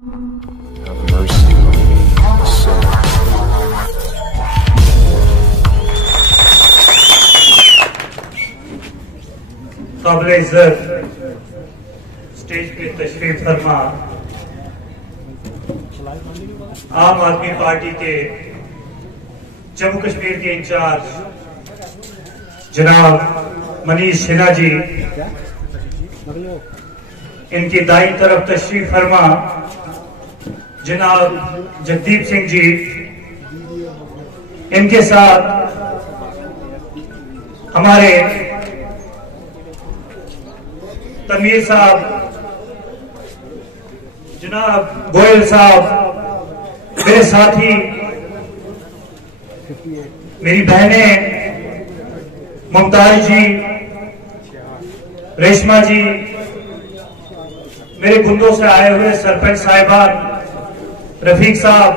Have mercy on me, a sinner. काबिल इज्जत stage पे तशरीफ फरमा आम आदमी पार्टी के जम्मू कश्मीर के इंचार्ज जनाब मनीष सिन्हा जी, इनकी दाईं तरफ तशरीफ फरमा जनाब जगदीप सिंह जी, इनके साथ हमारे तनवीर साहब, जनाब गोयल साहब, मेरे साथी, मेरी बहनें मुमताज जी, रेशमा जी, मेरे गुंदों से आए हुए सरपंच साहिबान, रफीक साहब,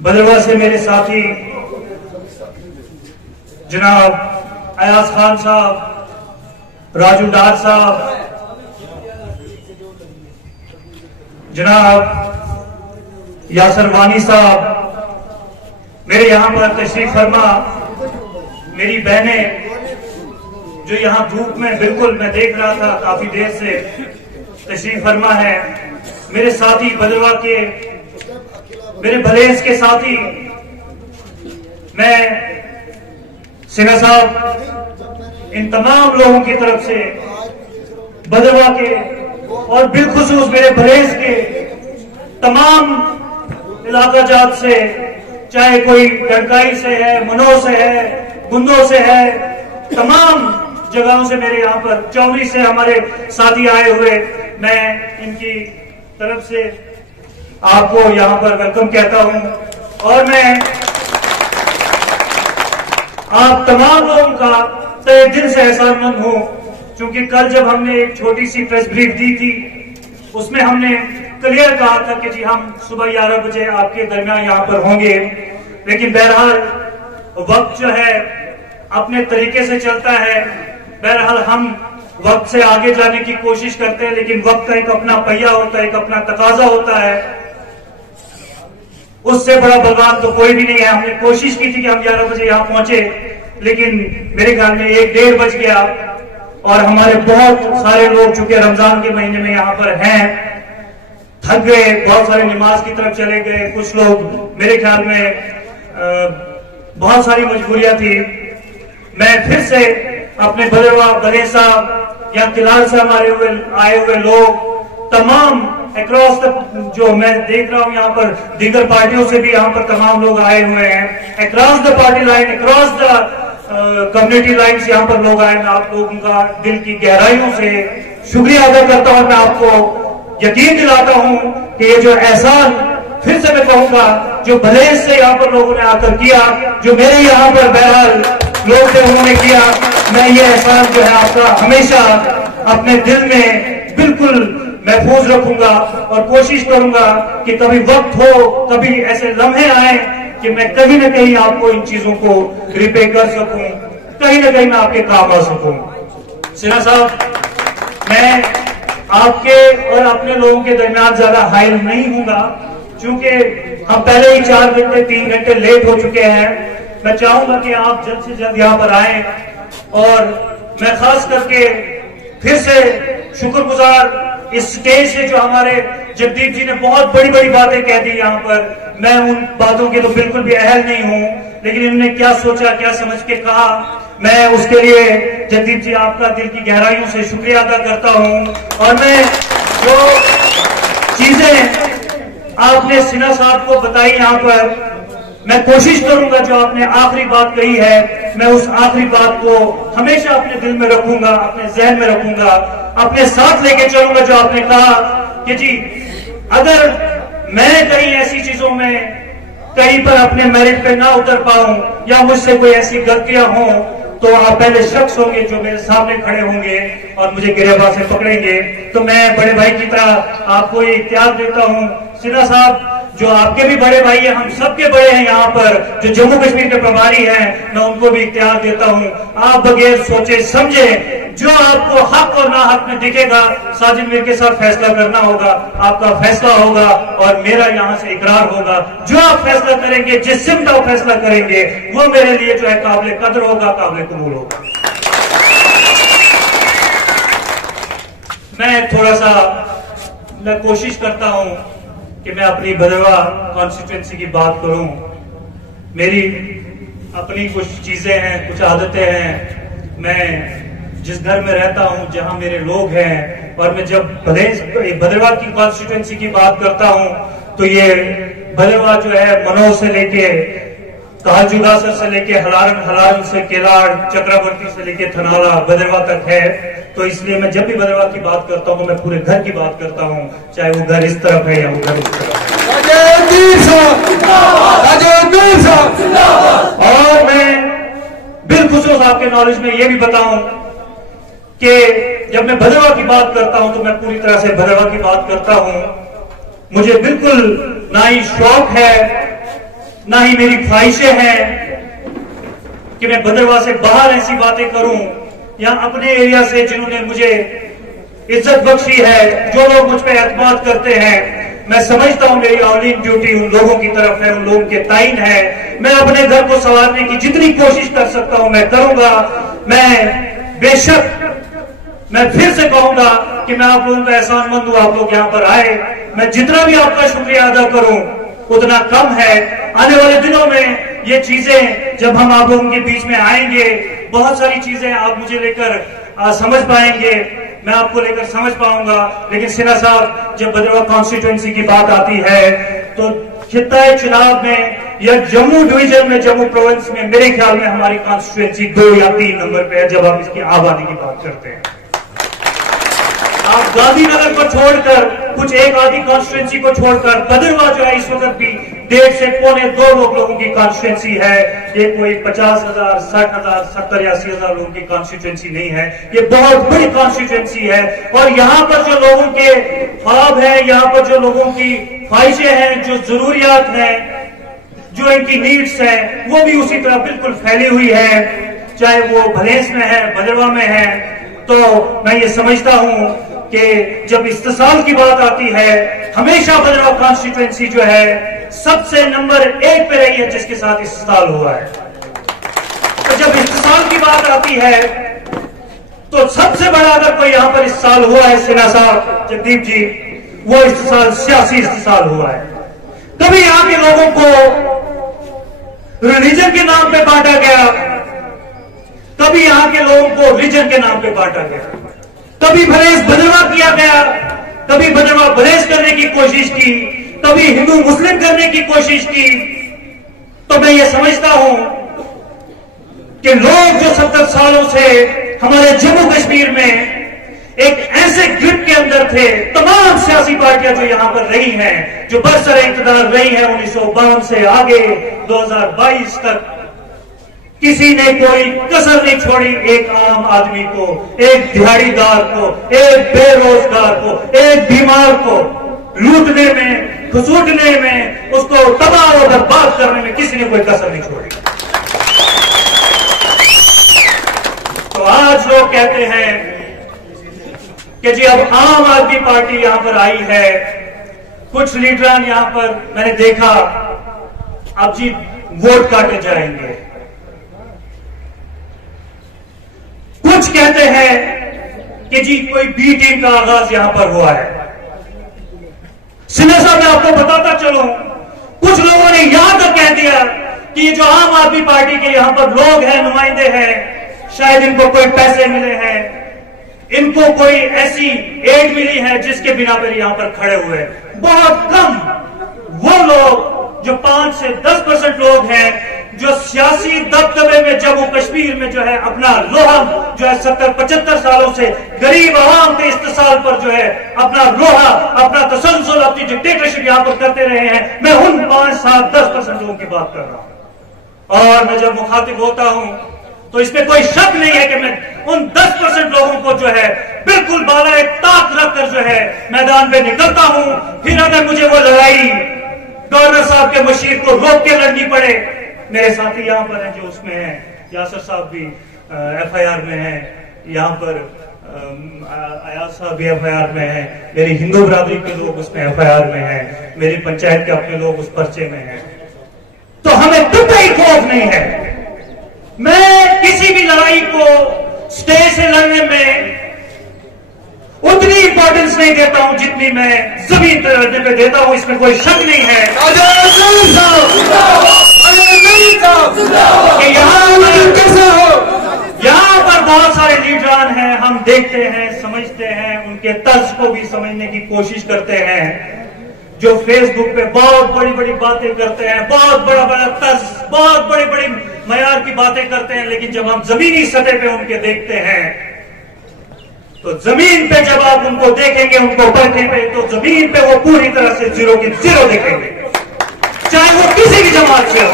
बदरवा से मेरे साथी जनाब अयाज खान साहब, राजू डार साहब, जनाब यासर वानी साहब, मेरे यहां पर तशरीफ फरमा मेरी बहनें जो यहां धूप में बिल्कुल मैं देख रहा था काफी देर से तशरीफ फरमा है, मेरे साथी बदरवा के, मेरे भलेस के साथी, मैं सिन्हा साहब, इन तमाम लोगों की तरफ से बदरवा के और बिलखुसूस मेरे भलेस के तमाम इलाका जात से, चाहे कोई गड़काई से है, मनों से है, गुंदों से है, तमाम जगहों से मेरे यहाँ पर चौरी से हमारे साथी आए हुए, मैं इनकी तरफ से आपको यहाँ पर वेलकम कहता हूँ। और मैं आप तमाम लोगों का तहे दिल से एहसानमंद हूँ, क्योंकि कल जब हमने एक छोटी सी प्रेस ब्रीफ दी थी उसमें हमने क्लियर कहा था कि जी हम सुबह 11 बजे आपके दरमियान यहाँ पर होंगे, लेकिन बहरहाल वक्त जो है अपने तरीके से चलता है। बहरहाल हम वक्त से आगे जाने की कोशिश करते हैं, लेकिन वक्त का एक अपना पहिया होता है, एक अपना तकाजा होता है, उससे बड़ा बलवान तो कोई भी नहीं है। हमने कोशिश की थी कि हम 11 बजे यहाँ पहुंचे, लेकिन मेरे ख्याल में 1-1:30 बज गया और हमारे बहुत सारे लोग चूंकि रमजान के महीने में यहाँ पर हैं थक गए, बहुत सारे नमाज की तरफ चले गए, कुछ लोग मेरे ख्याल में बहुत सारी मजबूरियां थी। मैं फिर से अपने बदरवा, बलेसा या किलाल से हमारे आए हुए लोग तमाम अक्रॉस द, जो मैं देख रहा हूं यहाँ पर दीगर पार्टियों से भी यहाँ पर तमाम लोग आए हुए हैं, across the party line, across the community lines यहाँ पर लोग आए। मैं आप लोगों का दिल की गहराइयों से शुक्रिया अदा करता हूं। मैं आपको यकीन दिलाता हूं कि ये जो एहसान, फिर से मैं कहूंगा, जो भलेस से यहाँ पर लोगों ने आकर किया, जो मेरे यहाँ पर बहरहाल लोग थे उन्होंने किया, मैं ये एहसान जो है आपका हमेशा अपने दिल में बिल्कुल महफूज रखूंगा और कोशिश करूंगा कि कभी वक्त हो, कभी ऐसे लम्हे आए कि मैं कहीं ना कहीं आपको इन चीजों को रिपे कर सकूं, कहीं ना कहीं मैं आपके काम आ सकूं। सिन्हा साहब, मैं आपके और अपने लोगों के दरमियान ज्यादा हाइल नहीं हूंगा, क्योंकि हम पहले ही 4 घंटे 3 घंटे लेट हो चुके हैं। मैं चाहूंगा कि आप जल्द से जल्द यहाँ पर आए और मैं खास करके फिर से शुक्रगुजार इस स्टेज से जो हमारे जगदीप जी ने बहुत बड़ी बड़ी बातें कह दी यहाँ पर, मैं उन बातों के तो बिल्कुल भी अहल नहीं हूँ, लेकिन इन्होंने क्या सोचा, क्या समझ के कहा, मैं उसके लिए जगदीप जी आपका दिल की गहराइयों से शुक्रिया अदा करता हूँ। और मैं जो चीजें आपने सिन्हा साहब को बताई यहाँ पर, मैं कोशिश करूंगा जो आपने आखिरी बात कही है, मैं उस आखिरी बात को हमेशा अपने दिल में रखूंगा, अपने जहन में रखूंगा, अपने साथ लेके चलूंगा। जो आपने कहा कि जी अगर मैं कहीं ऐसी चीजों में कहीं पर अपने मेरिट पे ना उतर पाऊं या मुझसे कोई ऐसी गलतियां हों, तो आप पहले शख्स होंगे जो मेरे सामने खड़े होंगे और मुझे गिरेबान से पकड़ेंगे। तो मैं बड़े भाई की तरह आपको ये इख्तियार देता हूं, सिन्हा साहब जो आपके भी बड़े भाई हैं, हम सबके बड़े हैं यहाँ पर, जो जम्मू कश्मीर के प्रभारी हैं, मैं उनको भी इख्तियार देता हूँ, आप बगैर सोचे समझे जो आपको हक और ना हक में दिखेगा, साजिद मीर के साथ फैसला करना होगा, आपका फैसला होगा और मेरा यहाँ से इकरार होगा। जो आप फैसला करेंगे, जिस सिमत आप फैसला करेंगे, वो मेरे लिए जो है काबिल कदर होगा, काबिल कबूल होगा। मैं थोड़ा सा कोशिश करता हूं कि मैं अपनी भदरवा कॉन्स्टिट्यूएंसी की बात करूं। मेरी अपनी कुछ चीजें हैं, कुछ आदतें हैं। मैं जिस घर में रहता हूं, जहां मेरे लोग हैं, और मैं जब भदरवा की कॉन्स्टिट्यूएंसी की बात करता हूं तो ये भदरवा जो है मनोज से लेके कालजुगासर से लेके हलारन से केलाड़, चक्रवर्ती से लेके थनाला भदरवा तक है। तो इसलिए मैं जब भी भदरवा की बात करता हूं, मैं पूरे घर की बात करता हूं, चाहे वो घर इस तरफ है या वो घर उस तरफ है। और मैं बिलखुसूस आपके नॉलेज में ये भी बताऊं कि जब मैं भदरवा की बात करता हूं तो मैं पूरी तरह से भदरवा की बात करता हूं। मुझे बिल्कुल ना ही शौक है, ना ही मेरी ख्वाहिशें हैं कि मैं भदरवा से बाहर ऐसी बातें करूं, या अपने एरिया से जिन्होंने मुझे इज्जत बख्शी है, जो लोग मुझ पर एतमाद करते हैं, मैं समझता हूं मेरी ऑनलाइन ड्यूटी उन लोगों की तरफ है, उन लोगों के ताइन है। मैं अपने घर को संवारने की जितनी कोशिश कर सकता हूं मैं करूंगा। मैं बेशक मैं फिर से कहूंगा कि मैं आप लोगों का एहसानमंद हूं, आप लोग यहां पर आए। मैं जितना भी आपका शुक्रिया अदा करूं उतना कम है। आने वाले दिनों में ये चीजें जब हम आप लोगों के बीच में आएंगे, बहुत सारी चीजें आप मुझे लेकर समझ पाएंगे, मैं आपको लेकर समझ पाऊंगा। लेकिन सिन्हा साहब, जब भदरवा कॉन्स्टिट्यूएंसी की बात आती है तो खित्ता चुनाव में या जम्मू डिवीजन में, जम्मू प्रोविंस में मेरे ख्याल में हमारी कॉन्स्टिट्यूएंसी 2 या 3 नंबर पे है जब आप इसकी आबादी की बात करते हैं। आप गांधीनगर को छोड़कर, कुछ एक आधी कॉन्स्टिट्यूएंसी को छोड़कर, भदरवा जो है इस वक्त भी 1.5 से 1.25 लोगों की कॉन्स्टिट्यूएंसी है। ये कोई 50,000, 60,000, 70 या 80,000 लोगों की कॉन्स्टिट्यूएंसी नहीं है, ये बहुत बड़ी कॉन्स्टिट्यूएंसी है। और यहाँ पर जो लोगों के ख्वाब है, यहाँ पर जो लोगों की ख्वाहिशें हैं, जो जरूरियात हैं, जो इनकी नीड्स हैं, वो भी उसी तरह बिल्कुल फैली हुई है, चाहे वो भलेंस में है, भदरवा में है। तो मैं ये समझता हूं कि जब इस्तेसाल की बात आती है, हमेशा भदरवा कॉन्स्टिट्यूएंसी जो है सबसे नंबर 1 पे रही है जिसके साथ इस्तेसाल हुआ है। तो जब इस्तेसाल की बात आती है तो सबसे बड़ा अगर कोई यहां पर इस्तेसाल हुआ है सिन्हा साहब, जगदीप जी, वो इस्तेसाल सियासी इस्तेसाल हुआ है। कभी यहां के लोगों को रिलीजन के नाम पे बांटा गया, कभी यहां के लोगों को रिलीजन के नाम पे बांटा गया, कभी भलेस भदरवा किया गया, कभी भदरवा भलेस करने की कोशिश की, कभी हिंदू मुस्लिम करने की कोशिश की। तो मैं ये समझता हूं कि लोग जो 70 सालों से हमारे जम्मू कश्मीर में एक ऐसे ग्रिप के अंदर थे, तमाम सियासी पार्टियां जो यहां पर रही हैं, जो बरसर इक़्तिदार रही हैं 1952 से आगे 2022 तक, किसी ने कोई कसर नहीं छोड़ी एक आम आदमी को, एक दिहाड़ीदार को, एक बेरोजगार को, एक बीमार को लूटने में, घुसूटने में, उसको तबाह और बर्बाद करने में किसी ने कोई कसर नहीं छोड़ी। तो आज लोग कहते हैं कि जी अब आम आदमी पार्टी यहां पर आई है, कुछ लीडरान यहां पर मैंने देखा अब जी वोट काटे जाएंगे। कुछ कहते हैं कि जी कोई बी टीम का आगाज यहां पर हुआ है। सिन्हा साहब, मैं आपको बताता चलूं, कुछ लोगों ने यहां तक कह दिया कि ये जो आम आदमी पार्टी के यहां पर लोग हैं, नुमाइंदे हैं, शायद इनको कोई पैसे मिले हैं, इनको कोई ऐसी एड मिली है जिसके बिना पर यहां पर खड़े हुए। बहुत कम वो लोग जो 5 से 10% लोग हैं जो सियासी दबदबे में जम्मू कश्मीर में जो है अपना लोहा जो है 70-75 सालों से गरीब आवाम के इस्तेसाल पर जो है अपना लोहा, अपना तसलसल, अपनी डिक्टेटरशिप यहां पर करते रहे हैं। मैं उन 5, 7, 10% लोगों की बात कर रहा हूं। और मैं जब मुखातिब होता हूं तो इसमें कोई शक नहीं है कि मैं उन 10% लोगों को जो है बिल्कुल बाला एक ताक रखकर जो है मैदान में निकलता हूं। फिर अगर मुझे वो लड़ाई गवर्नर साहब के मशीर को रोक के लड़नी पड़े, मेरे साथी यहां पर हैं जो उसमें हैं, यासर साहब भी FIR में है, यहाँ पर अयाज साहब भी FIR में है, मेरी हिंदू बरादरी के लोग उसमें FIR में हैं, मेरी पंचायत के अपने लोग उस पर्चे में हैं। तो हमें कोई खौफ नहीं है। मैं किसी भी लड़ाई को स्टेज से लड़ने में उतनी इंपॉर्टेंस नहीं देता हूं जितनी मैं जमीन पर लड़ने पे देता हूं, इसमें कोई शक नहीं है कि यहाँ पर बहुत सारे लीडरान हैं, हम देखते हैं, समझते हैं, उनके तर्ज को भी समझने की कोशिश करते हैं, जो फेसबुक पे बहुत बड़ी बड़ी बातें करते हैं, बहुत बड़ा बड़ा तर्ज, बहुत बड़ी बड़ी मयार की बातें करते हैं, लेकिन जब हम जमीनी सतह पे उनके देखते हैं तो जमीन पे जब आप उनको देखेंगे, उनको परखेंगे, तो जमीन पे वो पूरी तरह से जीरो की जीरो दिखेंगे, चाहे वो किसी भी जमात से हो।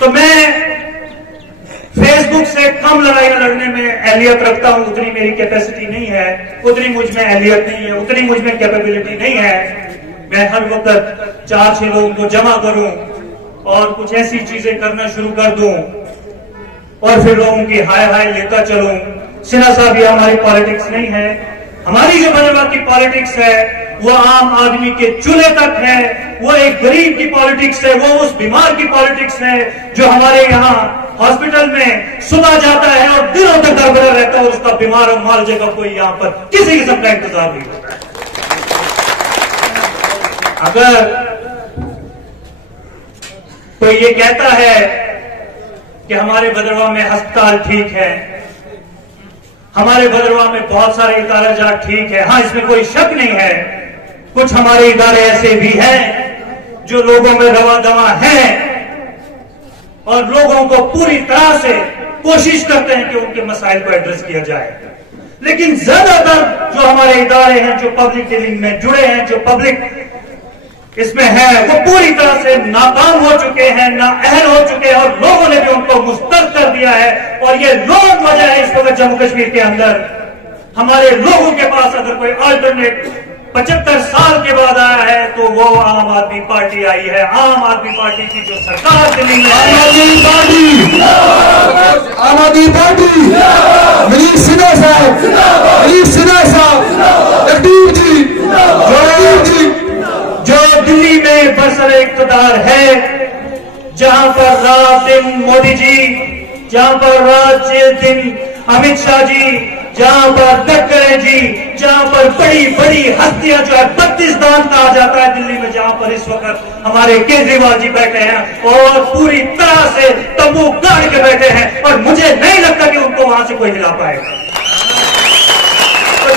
तो मैं फेसबुक से कम लड़ाइयां लड़ने में अहलियत रखता हूं, उतनी मेरी कैपेसिटी नहीं है, उतनी मुझ में अहलियत नहीं है, उतनी मुझ में कैपेबिलिटी नहीं है। मैं हर वक्त 4-6 लोगों को जमा करूं और कुछ ऐसी चीजें करना शुरू कर दूं और फिर लोगों की हाय हाय लेता चलूं। सिन्हा साहब, ये हमारी पॉलिटिक्स नहीं है। हमारी जो बदलवा की पॉलिटिक्स है वो आम आदमी के चूल्हे तक है, वो एक गरीब की पॉलिटिक्स है, वो उस बीमार की पॉलिटिक्स है जो हमारे यहाँ हॉस्पिटल में सुबह जाता है और दिनों तक गड़बड़ा रहता है और उसका बीमार और मुआवजे का कोई यहाँ पर किसी किस्म का इंतजार नहीं होता है। अगर कोई ये कहता है कि हमारे भद्रवाह में अस्पताल ठीक है, हमारे भद्रवाह में बहुत सारे इदारे जाट ठीक है, हाँ इसमें कोई शक नहीं है, कुछ हमारे इदारे ऐसे भी हैं जो लोगों में रवा दवा हैं और लोगों को पूरी तरह से कोशिश करते हैं कि उनके मसाइल को एड्रेस किया जाए। लेकिन ज्यादातर जो हमारे इदारे हैं, जो पब्लिक डीलिंग में जुड़े हैं, जो पब्लिक इसमें है, वो पूरी तरह से नाकाम हो चुके हैं, नाअहल हो चुके हैं और लोगों ने भी उनको मुस्तरद कर दिया है। और ये लोग वजह है इस वक्त जम्मू कश्मीर के अंदर हमारे लोगों के पास अगर कोई अल्टरनेट 75 साल के बाद आया है तो वो आम आदमी पार्टी आई है। आम आदमी पार्टी की जो सरकार दिल्ली में, आम आदमी पार्टी मनीष सिन्हा साहब, जगदीप जी जो दिल्ली में बरसर इक़्तिदार है, जहां पर रात दिन मोदी जी, जहां पर रात दिन अमित शाह जी, जहां पर गडकरी जी, जहां पर बड़ी बड़ी हस्तियां जो है 32 दान कहा जाता है दिल्ली में, जहां पर इस वक्त हमारे केजरीवाल जी बैठे हैं और पूरी तरह से तंबू गाड़ के बैठे हैं और मुझे नहीं लगता कि उनको वहां से कोई हिला पाएगा। तो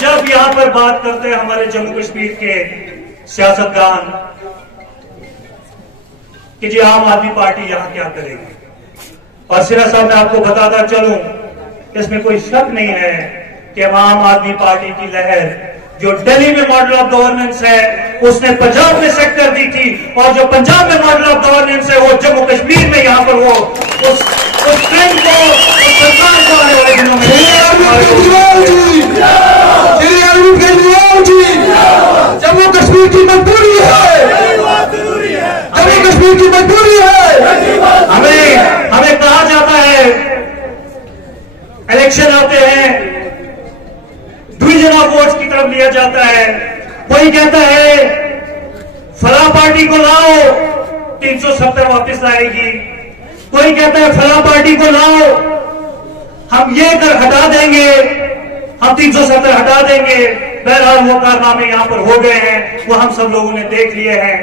जब यहां पर बात करते हैं हमारे जम्मू कश्मीर के सियासतदान कि जी आम आदमी पार्टी यहां क्या करेगी, और सिन्हा साहब मैं आपको बताता चलूं, इसमें कोई शक नहीं है कि आम आदमी पार्टी की लहर जो दिल्ली में मॉडल ऑफ गवर्नेंस है उसने पंजाब में सेट कर दी थी, और जो पंजाब में मॉडल ऑफ गवर्नेंस है वो जम्मू कश्मीर में यहां पर वो उस ट्रेंड को, उस सरकार को आने वाले दिनों में जम्मू कश्मीर की मजबूरी है, जम्मू कश्मीर की मजबूरी है। हमें कहा जाता है, इलेक्शन आते हैं, डिवीजन ऑफ वोट्स की तरफ लिया जाता है, कोई कहता है फला पार्टी को लाओ 370 वापस लाएगी, कोई कहता है फला पार्टी को लाओ हम ये कर हटा देंगे, हम 370 हटा देंगे। बहरहाल वो कारनामे यहां पर हो गए हैं, वो हम सब लोगों ने देख लिए हैं।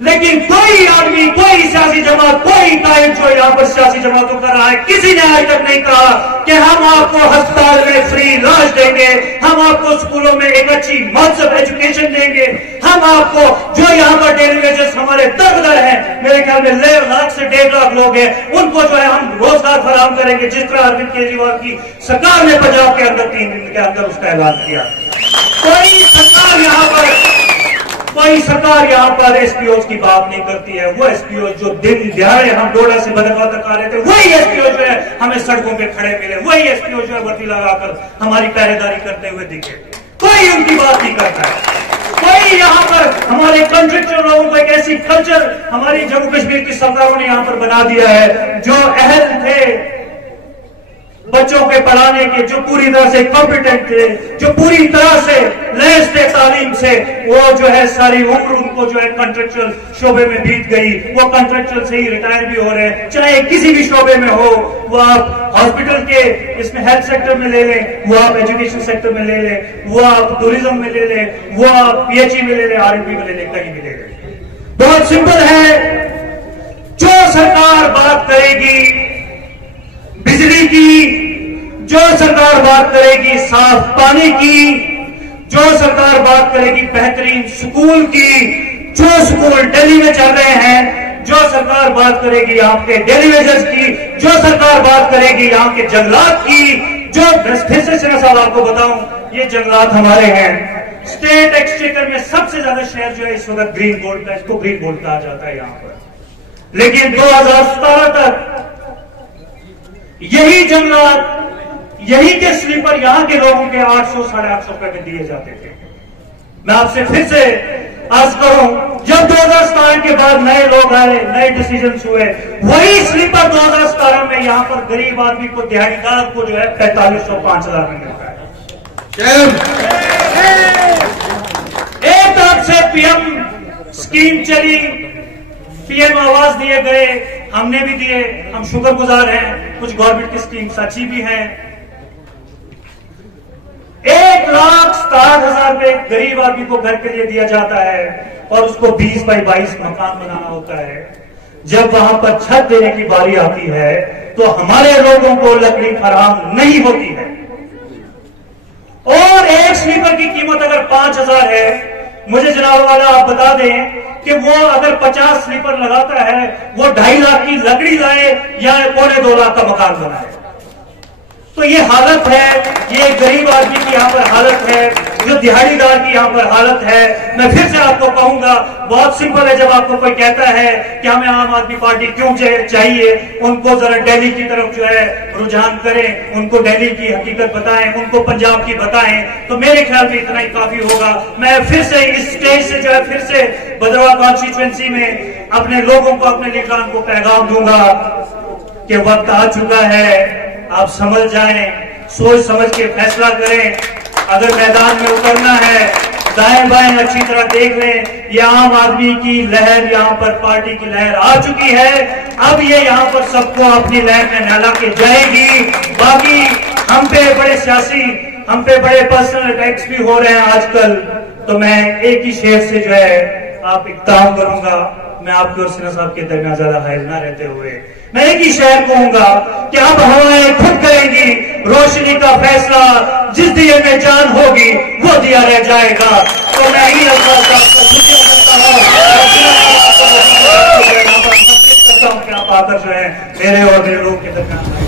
लेकिन कोई आदमी, कोई सियासी जमात, कोई कायद जो यहाँ पर सियासी जमातों कर रहा है, किसी ने आज तक नहीं कहा कि हम आपको अस्पताल में फ्री इलाज देंगे, हम आपको स्कूलों में एक अच्छी मौसम एजुकेशन देंगे, हम आपको जो यहाँ पर डेली वेजेस हमारे दर हैं, मेरे ख्याल में 1.5 लाख से 1.5 लाख लोग हैं, उनको जो है हम रोजगार फराहम करेंगे, जिस तरह अरविंद केजरीवाल की सरकार ने पंजाब के अंदर 3 दिन के अंदर उसका ऐलान किया। कोई सरकार यहाँ पर कोई सरकार यहाँ पर एसपीओ की बात नहीं करती है। वो एसपीओ जो दिन दिहाड़े हम डोडा से बदरवा तक आ रहे थे, वही एसपीओ जो है हमें सड़कों पे खड़े मिले, वही एसपीओ जो है वर्दी लगाकर हमारी पहरेदारी करते हुए दिखे। कोई उनकी बात नहीं करता है। कोई यहाँ पर हमारे कॉन्ट्रेक्चुअल लोगों को एक ऐसी कल्चर हमारी जम्मू कश्मीर की सरकारों ने यहाँ पर बना दिया है, जो अहल थे बच्चों के पढ़ाने के, जो पूरी तरह से कॉम्पिटेंट थे, जो पूरी तरह से लैस थे तालीम से, वो जो है सारी उम्र उनको जो है कॉन्ट्रेक्चुअल शोबे में बीत गई। वो कॉन्ट्रेक्चुअल से ही रिटायर भी हो रहे हैं, चाहे किसी भी शोबे में हो। वो आप हॉस्पिटल के इसमें हेल्थ सेक्टर में ले लें, वो आप एजुकेशन सेक्टर में ले लें, वो आप टूरिज्म में ले लें, वो आप पीएचई में ले लें, आरएमपी में ले लें, कहीं भी ले लें। बहुत सिंपल है। जो सरकार बात करेगी बिजली की, जो सरकार बात करेगी साफ पानी की, जो सरकार बात करेगी बेहतरीन स्कूल की, जो स्कूल दिल्ली में चल रहे हैं, जो सरकार बात करेगी आपके डेली वेजेस की, जो सरकार बात करेगी यहाँ के जंगलात की, जो फिर से सिन्हा साहब आपको बताऊं, ये जंगलात हमारे हैं। स्टेट एक्सचेकर में सबसे ज्यादा शेयर जो है इस वक्त ग्रीन गोल्ड का, इसको ग्रीन गोल्ड कहा जाता है यहाँ पर। लेकिन 2017 तक यही जंगलात, यही के स्लीपर यहाँ के लोगों के 800 साढ़े 800 रुपए में दिए जाते थे। मैं आपसे फिर से अर्ज करूं, जब 2017 के बाद नए लोग आए, नए डिसीजन हुए, वही स्लीपर 2017 में यहाँ पर गरीब आदमी को, दिहाड़ीदार को जो है 4500 5000 में मिलता है। एक तरफ से पीएम स्कीम चली, पीएम आवास दिए गए, हमने भी दिए, हम शुक्रगुजार हैं। कुछ गवर्नमेंट की स्कीम्स अच्छी भी हैं। 1,60,000 रुपए गरीब आदमी को घर के लिए दिया जाता है और उसको 20 बाई 22 मकान बनाना होता है। जब वहां पर छत देने की बारी आती है तो हमारे लोगों को लकड़ी फराहम नहीं होती है। और एक स्लीपर की कीमत अगर 5,000 है, मुझे जनाब वाला आप बता दें कि वो अगर 50 स्लीपर लगाता है, वो 2.5 लाख की लकड़ी लाए या 2.25 लाख का मकान बनाए। तो ये हालत है, ये गरीब आदमी की यहाँ पर हालत है, जो दिहाड़ीदार की यहाँ पर हालत है। मैं फिर से आपको कहूंगा, बहुत सिंपल है। जब आपको कोई कहता है कि हमें आम आदमी पार्टी क्यों चाहिए, उनको जरा दिल्ली की तरफ जो है रुझान करें, उनको दिल्ली की हकीकत बताएं, उनको पंजाब की बताएं, तो मेरे ख्याल में इतना ही काफी होगा। मैं फिर से इस स्टेज से जो है फिर से भद्रवाह कॉन्स्टिट्यूएंसी में अपने लोगों को, अपने लीडरान को पैगाम दूंगा कि वक्त आ चुका है, आप समझ जाएं, सोच समझ के फैसला करें। अगर मैदान में उतरना है, दाएं बाएं अच्छी तरह देख लें। ये आम आदमी की लहर, यहाँ पर पार्टी की लहर आ चुकी है। अब ये यहाँ पर सबको अपनी लहर में नहला के जाएगी। बाकी हम पे बड़े सियासी, हम पे बड़े पर्सनल अटैक्स भी हो रहे हैं आजकल, तो मैं एक ही शेर से जो है आप इख्तिताम करूंगा। मैं आपके और सिन्हा साहब के दरमियान ज्यादा हायल ना रहते हुए मैं एक ही शेर कहूंगा कि अब हवाएं खुद करेंगी रोशनी का फैसला, जिस दिए में जान होगी वो दिया रह जाएगा। तो मैं ही अल्लाह करता हूँ कि आप आकर जो है मेरे और मेरे लोग के दरमियान